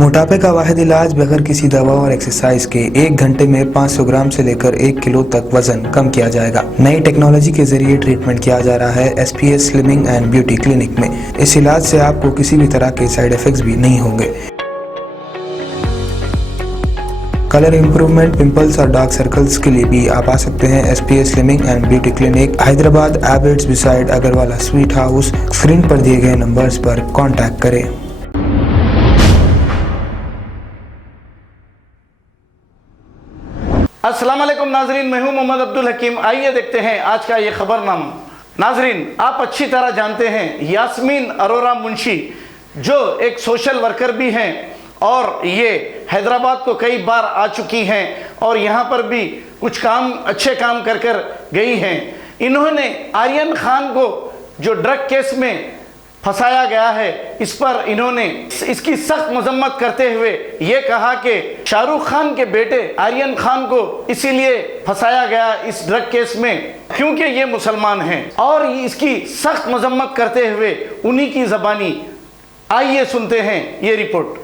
मोटापे का वाहिद इलाज बगैर किसी दवा और एक्सरसाइज के 1 घंटे में 500 ग्राम से लेकर 1 किलो तक वजन कम किया जाएगा। नई टेक्नोलॉजी के जरिए ट्रीटमेंट किया जा रहा है SPS slimming and beauty clinic में। इस इलाज से आपको किसी भी तरह के साइड इफेक्ट्स भी नहीं होंगे। कलर इंप्रूवमेंट, पिंपल्स और डार्क सर्कल्स के लिए भी आप आ सकते हैं SPS slimming and beauty clinic, Hyderabad, Abids beside Agarwala sweet house. Screen पर दिए गए नंबर्स पर कॉन्टैक्ट करें। अस्सलाम वालेकुम नाजरीन, मैं हूं मोहम्मद अब्दुल हकीम। आइए देखते हैं आज का ये खबरनामा। नाजरीन, आप अच्छी तरह जानते हैं यास्मीन अरोरा मुंशी जो एक सोशल वर्कर भी हैं और ये हैदराबाद को कई बार आ चुकी हैं और यहाँ पर भी कुछ अच्छे काम कर कर गई हैं। इन्होंने आर्यन खान को जो ड्रग केस में फंसाया गया है, इस पर इन्होंने इसकी सख्त मजम्मत करते हुए ये कहा कि शाहरुख खान के बेटे आर्यन खान को इसीलिए फंसाया गया इस ड्रग केस में क्योंकि ये मुसलमान हैं, और इसकी सख्त मजम्मत करते हुए उन्हीं की ज़बानी आइए सुनते हैं ये रिपोर्ट।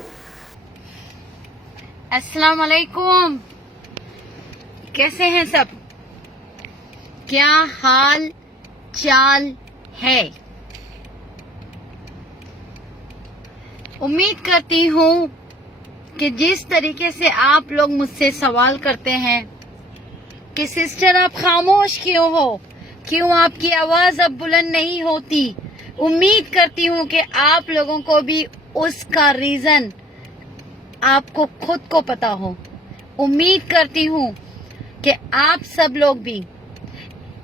अस्सलाम वालेकुम, कैसे हैं सब? क्या हाल चाल है? उम्मीद करती हूँ कि जिस तरीके से आप लोग मुझसे सवाल करते हैं कि सिस्टर आप खामोश क्यों हो, क्यों आपकी आवाज अब बुलंद नहीं होती, उम्मीद करती हूँ कि आप लोगों को भी उसका रीजन आपको खुद को पता हो। उम्मीद करती हूँ कि आप सब लोग भी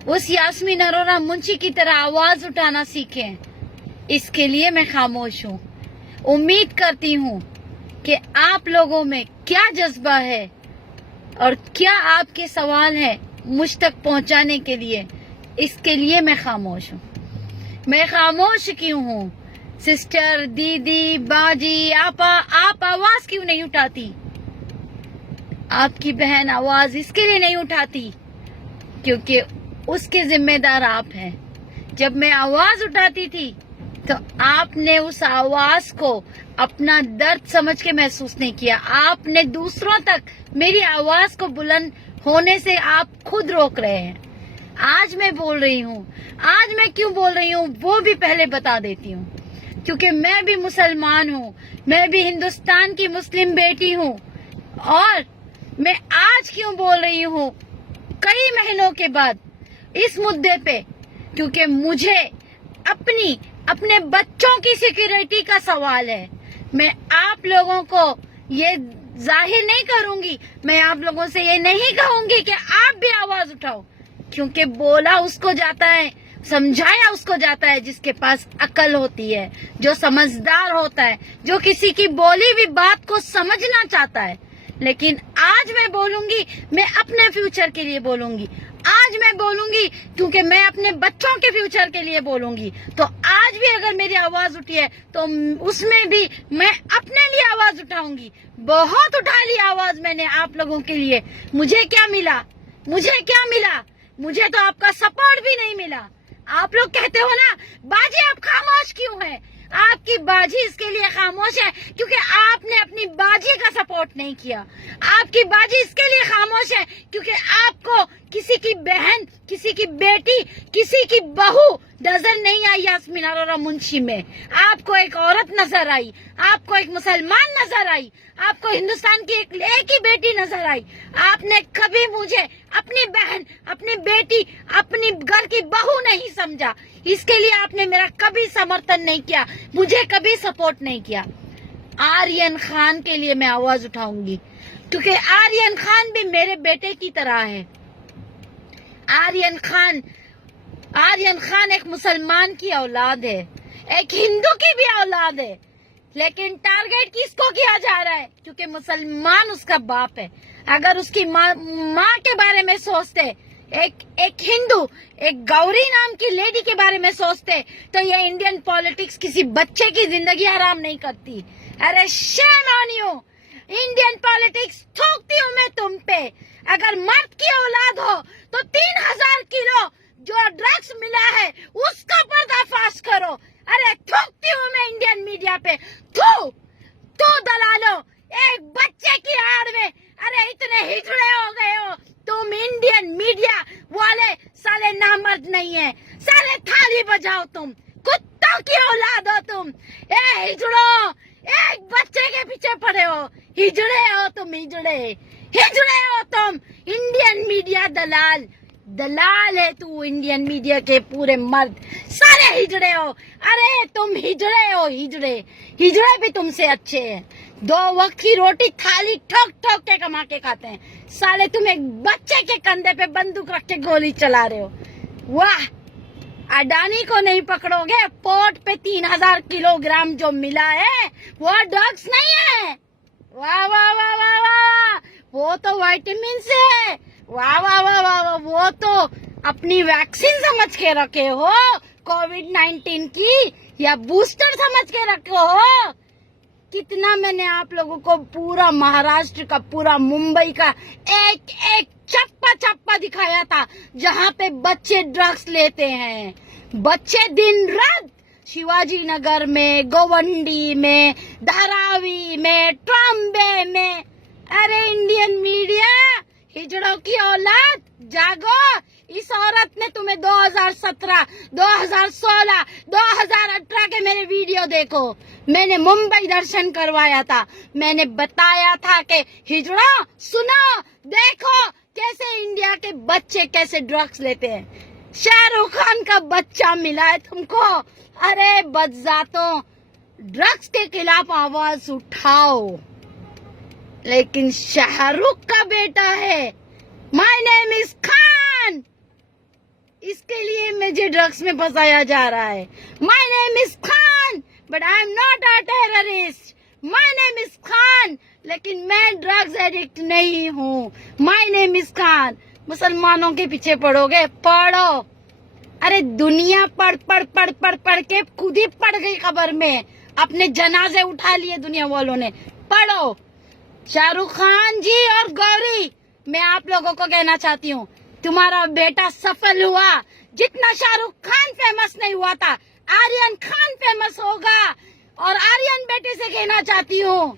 उस यास्मीन अरोरा मुंशी की तरह आवाज उठाना सीखें। इसके लिए मैं खामोश हूँ। उम्मीद करती हूँ कि आप लोगों में क्या जज्बा है और क्या आपके सवाल है मुझ तक पहुँचाने के लिए, इसके लिए मैं खामोश हूँ। मैं खामोश क्यों हूँ? सिस्टर, दीदी, बाजी, आपा, आप आवाज क्यों नहीं उठाती? आपकी बहन आवाज इसके लिए नहीं उठाती क्योंकि उसके जिम्मेदार आप हैं। जब मैं आवाज उठाती थी तो आपने उस आवाज को अपना दर्द समझ के महसूस नहीं किया। आपने दूसरों तक मेरी आवाज को बुलंद होने से आप खुद रोक रहे हैं। आज मैं बोल रही हूँ, आज मैं क्यों बोल रही हूँ वो भी पहले बता देती हूँ, क्योंकि मैं भी मुसलमान हूँ, मैं भी हिंदुस्तान की मुस्लिम बेटी हूँ। और मैं आज क्यों बोल रही हूँ कई महीनों के बाद इस मुद्दे पे, क्योंकि मुझे अपने बच्चों की सिक्योरिटी का सवाल है। मैं आप लोगों को ये जाहिर नहीं करूंगी, मैं आप लोगों से ये नहीं कहूंगी कि आप भी आवाज उठाओ, क्योंकि बोला उसको जाता है, समझाया उसको जाता है जिसके पास अकल होती है, जो समझदार होता है, जो किसी की बोली हुई बात को समझना चाहता है। लेकिन आज मैं बोलूंगी, मैं अपने फ्यूचर के लिए बोलूंगी। आज मैं बोलूंगी क्योंकि मैं अपने बच्चों के फ्यूचर के लिए बोलूंगी। तो आज भी अगर मेरी आवाज उठी है तो उसमें भी मैं अपने लिए आवाज उठाऊंगी। बहुत उठा ली आवाज मैंने आप लोगों के लिए। मुझे क्या मिला? मुझे तो आपका सपोर्ट भी नहीं मिला। आप लोग कहते हो ना, बाजी आप खामोश क्यों है? आपकी बाजी इसके लिए खामोश है क्योंकि आपने अपनी बाजी का सपोर्ट नहीं किया। आपकी बाजी इसके लिए खामोश है क्योंकि आपको किसी की बहन, किसी की बेटी, किसी की बहू नजर नहीं आई यास्मीन अरोरा मुंशी में। आपको एक औरत नजर आई, आपको एक मुसलमान नजर आई, आपको हिंदुस्तान की एक ही बेटी नजर आई। आपने कभी मुझे अपनी बहन, अपनी बेटी, अपनी घर की बहू नहीं समझा। इसके लिए आपने मेरा कभी समर्थन नहीं किया, मुझे कभी सपोर्ट नहीं किया। आर्यन खान के लिए मैं आवाज उठाऊंगी क्योंकि आर्यन खान भी मेरे बेटे की तरह है। आर्यन खान एक मुसलमान की औलाद है, एक हिंदू की भी औलाद है, लेकिन टारगेट किसको किया जा रहा है? क्योंकि मुसलमान उसका बाप है। अगर उसकी माँ के बारे में सोचते, एक हिंदू, एक गौरी नाम की लेडी के बारे में सोचते तो ये इंडियन पॉलिटिक्स किसी बच्चे की जिंदगी हराम नहीं करती। अरे shame on you! Indian politics थूकती हूँ मैं तुम पे। अगर मर्द की औलाद हो तो 3000 किलो जो ड्रग्स मिला है उसका पर्दाफाश करो। अरे थूकती हूँ मैं इंडियन मीडिया पे। थू दलालो, पीछे पड़े हो, हिजड़े हो तुम, हिजड़े हो तुम। इंडियन मीडिया दलाल, दलाल है तू। इंडियन मीडिया के पूरे मर्द सारे हिजड़े हो। अरे तुम हिजड़े हो, हिजड़े भी तुमसे अच्छे हैं। 2 वक्त की रोटी थाली ठोक ठोक के कमा के खाते हैं। साले तुम एक बच्चे के कंधे पे बंदूक रख के गोली चला रहे हो। वाह, अडानी को नहीं पकड़ोगे। पोर्ट पे 3000 किलोग्राम जो मिला है वो ड्रग्स नहीं है। वाह वाह वाह वाह वाह, वो तो विटामिन है। वाह वाह वाह वाह वाह, वो तो अपनी वैक्सीन समझ के रखे हो, कोविड-19 की, या बूस्टर समझ के रखे हो। कितना मैंने आप लोगों को पूरा महाराष्ट्र का, पूरा मुंबई का एक एक चप्पा चप्पा दिखाया था जहाँ पे बच्चे ड्रग्स लेते हैं। बच्चे दिन रात शिवाजी नगर में, गोवंडी में, धारावी में, ट्रम्बे में। अरे इंडियन मीडिया, हिजड़ों की औलाद, जागो। इस औरत ने तुम्हें 2017, 2016, 2018 के मेरे वीडियो देखो। मैंने मुंबई दर्शन करवाया था। मैंने बताया था कि हिजड़ों सुनो, देखो कैसे इंडिया के बच्चे कैसे ड्रग्स लेते हैं। शाहरुख खान का बच्चा मिला है तुमको। अरे बदजातों, ड्रग्स के खिलाफ आवाज उठाओ। लेकिन शाहरुख का बेटा है, माय नेम इज खान, इसके लिए मुझे ड्रग्स में फंसाया जा रहा है। My name is Khan but I am not a terrorist. My name is Khan, लेकिन मैं ड्रग्स एडिक्ट नहीं हूँ। My name is Khan. मुसलमानों के पीछे पढ़ोगे, पढ़ो। अरे दुनिया पढ़ पढ़ पढ़ पढ़ पढ़ के खुद ही पड़ गई खबर में। अपने जनाजे उठा लिए दुनिया वालों ने। पढ़ो। शाहरुख खान जी और गौरी, मैं आप लोगों को कहना चाहती हूँ, तुम्हारा बेटा सफल हुआ। जितना शाहरुख खान फेमस नहीं हुआ था, आर्यन खान फेमस होगा। और आर्यन बेटे से कहना चाहती हूँ,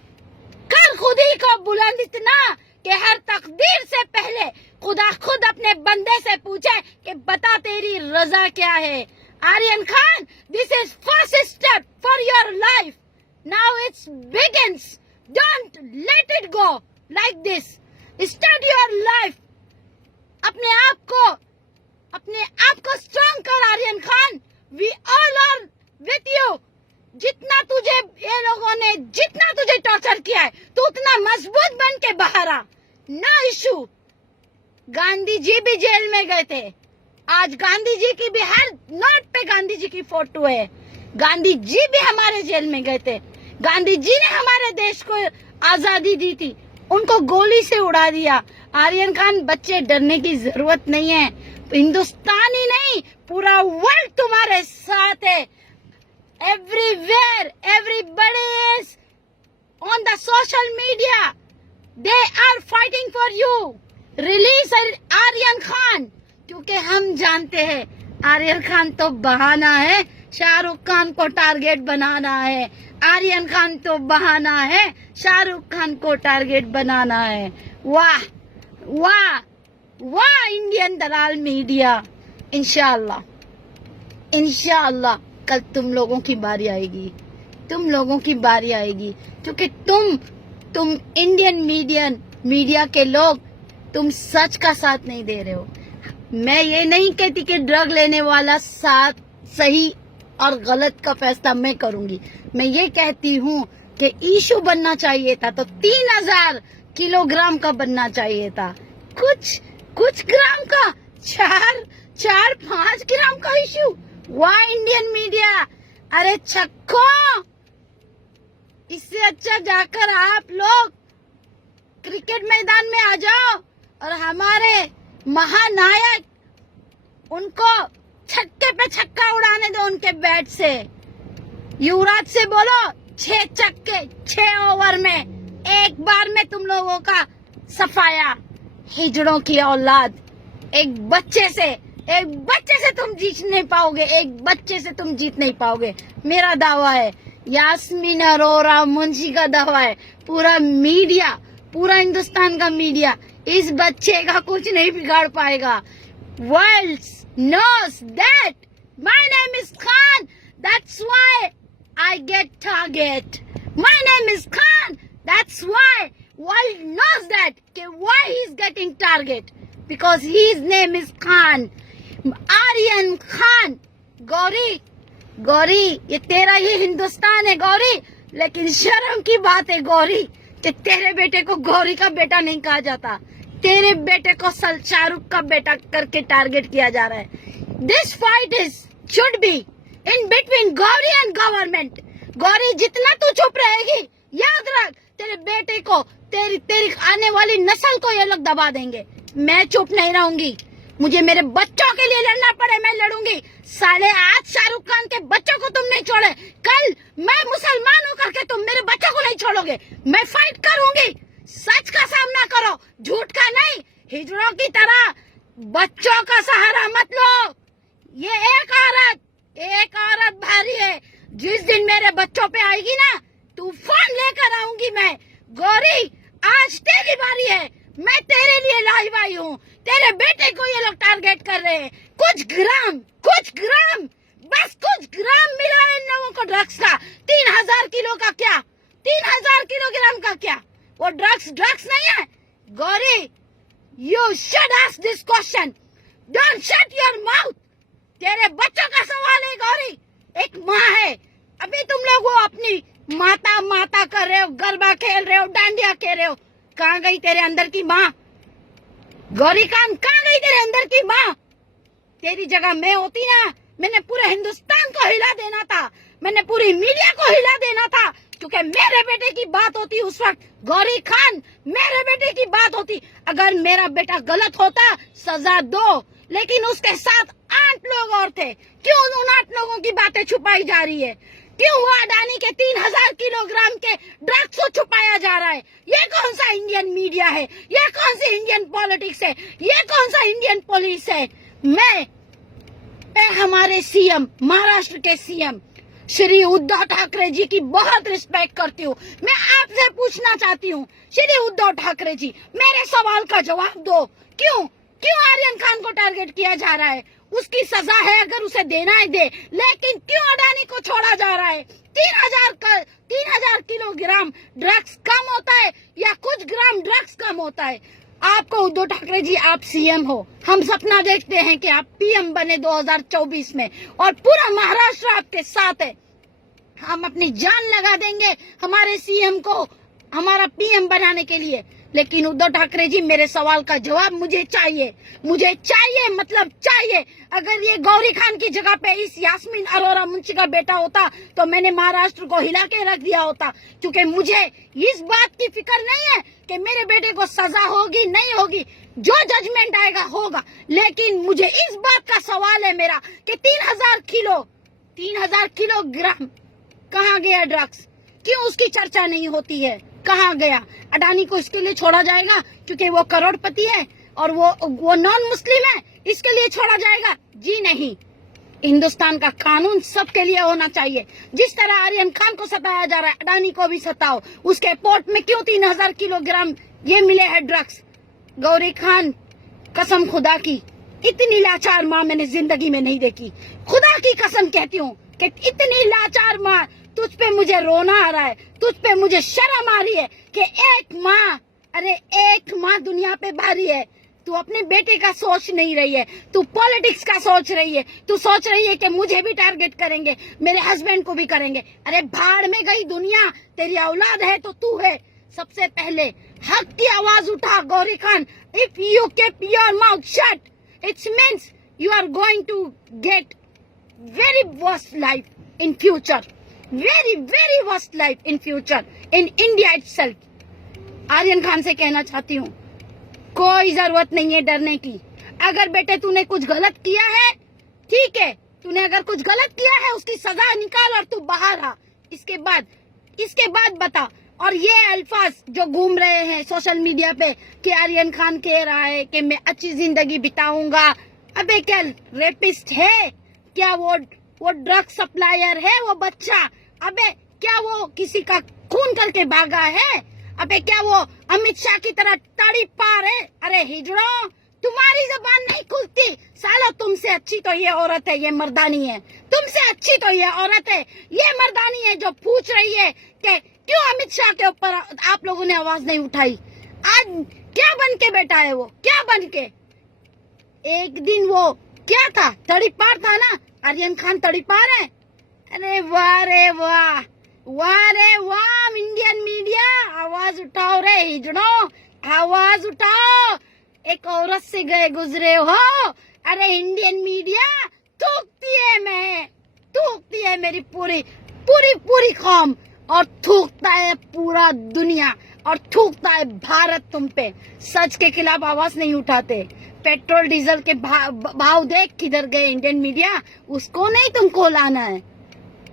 कर खुद ही को बुलंद इतना कि हर तकदीर से पहले खुदा खुद अपने बंदे से पूछे कि बता तेरी रजा क्या है। Aryan Khan, this is first step for your life. Now it's begins. Don't let it go like this. Start your life. अपने आप को स्ट्रॉन्ग कर Aryan Khan. We all are with you. जितना तुझे ये लोगों ने जितना तुझे टॉर्चर किया है, तू उतना मजबूत बन के बाहर आ। No issue. गांधी जी भी जेल में गए थे। आज गांधी जी की भी हर नोट पे गांधी जी की फोटो है। गांधी जी भी हमारे जेल में गए थे। गांधी जी ने हमारे देश को आजादी दी थी, उनको गोली से उड़ा दिया। आर्यन खान, बच्चे डरने की जरूरत नहीं है। हिंदुस्तान ही नहीं, पूरा वर्ल्ड तुम्हारे साथ है। Everywhere, everybody is on the social media. They are fighting for you. Release Aryan Khan, क्योंकि हम जानते हैं आर्यन खान तो बहाना है। शाहरुख खान को टारगेट बनाना है। आर्यन खान तो बहाना है, शाहरुख खान को टारगेट बनाना है। वाह वाह वाह इंडियन दलाल मीडिया। इंशाअल्लाह इंशाअल्लाह कल तुम लोगों की बारी आएगी। तुम लोगों की बारी आएगी, क्योंकि तुम इंडियन मीडिया के लोग, तुम सच का साथ नहीं दे रहे हो। मैं ये नहीं कहती कि ड्रग लेने वाला साथ सही और गलत का फैसला मैं करूंगी। मैं ये कहती हूँ कि इशू बनना चाहिए था तो 3000 किलोग्राम का बनना चाहिए था। कुछ ग्राम का, 4-5 ग्राम का इशू। वाह इंडियन मीडिया। अरे छक्को, इससे अच्छा जाकर आप लोग क्रिकेट मैदान में आ जाओ और हमारे महानायक, उनको छक्के पे छक्का उड़ाने दो उनके बैट से। युवराज से बोलो 6 छक्के 6 ओवर में, एक बार में तुम लोगों का सफाया। हिजड़ों की औलाद, एक बच्चे से तुम जीत नहीं पाओगे। एक बच्चे से तुम जीत नहीं पाओगे। मेरा दावा है, यास्मीन अरोरा मुंशी का दावा है, पूरा मीडिया, पूरा हिंदुस्तान का मीडिया इस बच्चे का कुछ नहीं बिगाड़ पाएगा। World knows that my name is Khan. That's why I get target. My name is Khan. that why he is getting target, because his name is Khan, Aryan Khan. Gauri ये तेरा ही हिंदुस्तान है गौरी, लेकिन शर्म की बात है गौरी कि तेरे बेटे को गौरी का बेटा नहीं कहा जाता, तेरे बेटे को शाहरुख का बेटा करके टारगेट किया जा रहा है। This fight should be in between Gauri and government. Gauri जितना तू चुप रहेगी, याद रख तेरे बेटे को, तेरी आने वाली नस्ल को ये लोग दबा देंगे। मैं चुप नहीं रहूंगी, मुझे मेरे बच्चों के लिए लड़ना पड़े मैं लड़ूंगी। साले आज शाहरुख खान के बच्चों को तुम नहीं छोड़े, कल मैं मुसलमान हूं करके तुम मेरे बच्चों को नहीं छोड़ोगे। मैं फाइट करूंगी, सच का सामना करो, झूठ का नहीं। हिजड़ों की तरह बच्चों का सहारा मत लो। ये एक औरत भारी है, जिस दिन मेरे बच्चों पे आएगी ना तूफान लेकर आऊंगी मैं। गौरी आज तेरी बारी है, मैं तेरे लिए लाइव आई हूँ। तेरे बेटे को ये लोग टारगेट कर रहे हैं। कुछ ग्राम बस कुछ ग्राम मिला है इन लोगों को ड्रग्स का। 3000 किलो का क्या, 3000 किलोग्राम का क्या, वो ड्रग्स नहीं है। Gauri you should ask this question, don't shut your mouth. तेरे बच्चों का सवाल है गौरी, एक माँ है। अभी तुम लोग वो अपनी माता कर रहे हो, गरबा खेल रहे हो, डांडिया खेल रहे हो। कहाँ गई तेरे अंदर की माँ? गौरी खान कहाँ गई तेरे अंदर की माँ? तेरी जगह मैं होती ना, मैंने पूरे हिंदुस्तान को हिला देना था, मैंने पूरी मीडिया को हिला देना था, क्योंकि मेरे बेटे की बात होती उस वक्त। गौरी खान मेरे बेटे की बात होती। अगर मेरा बेटा गलत होता सजा दो, लेकिन उसके साथ 8 लोग और थे। क्यों उन 8 लोगों की बातें छुपाई जा रही है? क्यों वो अडानी के 3000 किलोग्राम के ड्रग्स को छुपाया जा रहा है? ये कौन सा इंडियन मीडिया है? ये कौन सी इंडियन पॉलिटिक्स है? ये कौन सा इंडियन पुलिस है? मैं हमारे सीएम, महाराष्ट्र के सीएम श्री उद्धव ठाकरे जी की बहुत रिस्पेक्ट करती हूँ। मैं आपसे पूछना चाहती हूँ, श्री उद्धव ठाकरे जी मेरे सवाल का जवाब दो। क्यों आर्यन खान को टारगेट किया जा रहा है? उसकी सजा है, अगर उसे देना है दे, लेकिन क्यों अडानी को छोड़ा जा रहा है? 3000 किलोग्राम ड्रग्स कम होता है या कुछ ग्राम ड्रग्स कम होता है? आपको उद्धव ठाकरे जी, आप सीएम हो, हम सपना देखते हैं कि आप पीएम बने 2024 में, और पूरा महाराष्ट्र आपके साथ है। हम अपनी जान लगा देंगे हमारे सीएम को हमारा पीएम बनाने के लिए। लेकिन उद्धव ठाकरे जी मेरे सवाल का जवाब मुझे चाहिए, मतलब चाहिए। अगर ये गौरी खान की जगह पे इस यास्मीन अरोरा मुंशी का बेटा होता तो मैंने महाराष्ट्र को हिला के रख दिया होता, क्योंकि मुझे इस बात की फिक्र नहीं है कि मेरे बेटे को सजा होगी नहीं होगी, जो जजमेंट आएगा होगा। लेकिन मुझे इस बात का सवाल है मेरा कि 3000 किलोग्राम कहाँ गया ड्रग्स? क्यों उसकी चर्चा नहीं होती है? कहाँ गया? अडानी को इसके लिए छोड़ा जाएगा क्योंकि वो करोड़पति है और वो नॉन मुस्लिम है, इसके लिए छोड़ा जाएगा? जी नहीं। हिंदुस्तान का कानून सबके लिए होना चाहिए। जिस तरह आर्यन खान को सताया जा रहा है, अडानी को भी सताओ। उसके पोर्ट में क्यों 3000 किलोग्राम ये मिले हैं ड्रग्स? गौरी खान कसम खुदा की, इतनी लाचार माँ मैंने जिंदगी में नहीं देखी। खुदा की कसम कहती हूँ कि इतनी लाचार माँ, तुझ पे मुझे रोना आ रहा है, तुझ पे मुझे शर्म आ रही है कि एक माँ दुनिया पे भारी है। तू अपने बेटे का सोच नहीं रही है, तू पॉलिटिक्स का सोच रही है। तू सोच रही है कि मुझे भी टारगेट करेंगे, मेरे हस्बैंड को भी करेंगे। अरे भाड़ में गई दुनिया, तेरी औलाद है तो तू है। सबसे पहले हक की आवाज उठा Gauri Khan. If you keep your mouth shut, it means you are going to get very worst life in future, very worst life in future in India itself. Aryan Khan से कहना चाहती हूँ, कोई जरूरत नहीं है डरने की। अगर बेटे तूने कुछ गलत किया है, ठीक है, तूने अगर कुछ गलत किया है उसकी सजा निकाल और तू बाहर आ। इसके बाद बता। और ये अल्फाज जो घूम रहे हैं सोशल मीडिया पे कि आर्यन खान कह रहा है कि मैं अच्छी जिंदगी बिताऊंगा, अबे क्या रेपिस्ट है क्या? वो ड्रग सप्लायर है वो बच्चा? अबे क्या वो किसी का खून करके भागा है? अबे क्या वो अमित शाह की तरह ताड़ी पार है? अरे हिजड़ों, तुम्हारी जबान नहीं खुलती सालो। तुमसे अच्छी तो ये औरत है, ये मर्दानी है। तुमसे अच्छी तो ये औरत है, ये मर्दानी है जो पूछ रही है कि क्यों अमित शाह के ऊपर आप लोगों ने आवाज नहीं उठाई। क्या बन के बैठा है वो, क्या बन के? एक दिन वो क्या था, तड़ीपार था ना, आर्यन खान तड़ीपार है। अरे वाह रे वाह, वाह रे वाह, इंडियन मीडिया आवाज उठाओ रे हिजड़ो, आवाज उठाओ, एक औरत से गए गुजरे हो। अरे इंडियन मीडिया थूकती है, मैं थूकती है मेरी पूरी पूरी पूरी कौम, और थूकता है पूरा दुनिया, और थूकता है भारत तुम पे। सच के खिलाफ आवाज नहीं उठाते। पेट्रोल डीजल के भाव देख किधर गए इंडियन मीडिया, उसको नहीं तुमको लाना है,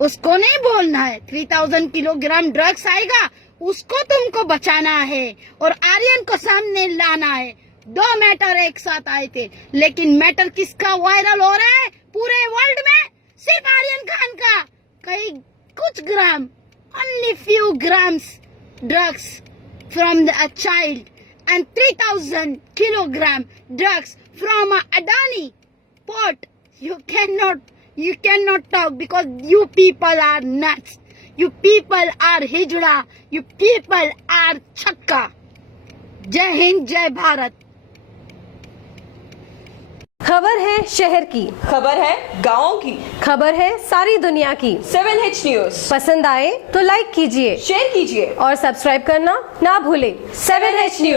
उसको नहीं बोलना है। 3000 किलोग्राम ड्रग्स आएगा, उसको तुमको बचाना है और आर्यन को सामने लाना है। दो मैटर एक साथ आए थे, लेकिन मैटर किसका वायरल हो रहा है पूरे वर्ल्ड में? सिर्फ आर्यन खान का। कई कुछ ग्राम, only few grams drugs from a child and 3000 kilogram drugs from a Adani port. You cannot talk because you people are nuts. You people are hijra. You people are chakka. जय हिंद, जय भारत। खबर है शहर की, खबर है गाँव की, खबर है सारी दुनिया की। 7H न्यूज पसंद आए तो लाइक कीजिए, शेयर कीजिए और सब्सक्राइब करना ना भूलें। 7H news.